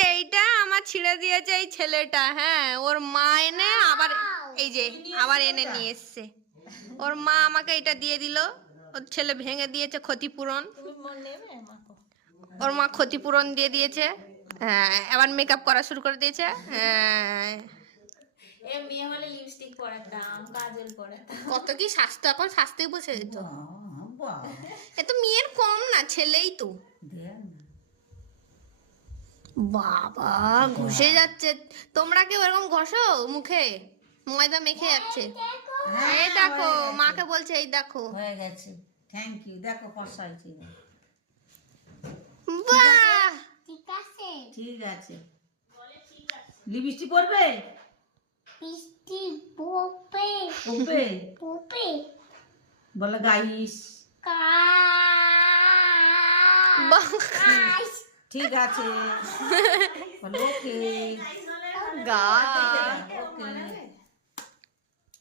যে এইটা আমার ছিঁড়ে দিয়েছে এই ছেলেটা হ্যাঁ ওর মা এনে আবার এই যে আবার এনে নিয়ে এসছে। ওর মা আমাকে এটা দিয়ে দিল ওর ছেলে ভেঙে দিয়েছে ক্ষতিপূরণ। মন ওর মা ক্ষতিপূরণ দিয়ে দিয়েছে হ্যাঁ আবার মেকআপ করা শুরু করে দিয়েছে হ্যাঁ। পরাতাম কত কি স্বাস্থ্য এখন স্বাস্থ্যই বসে যেত এ তো মেয়ের কম না ছেলেই তো। বাবা ঘষে যাচ্ছে। তোমরা কেউ এরকম ঘষো মুখে? ময়দা মেখে যাচ্ছে। এই দেখো। মাকে বলছে এই দেখো। হয়ে গেছে। থ্যাংক ইউ দেখো ফর্সা হয়েছে। বাহ! ঠিক আছে? ঠিক আছে। লিপস্টিক পরবে? বৃষ্টি পড়বে পরবে? পড়বে বলো গাইস। কাজ ঠিক আছে। বলো ওকে। গা।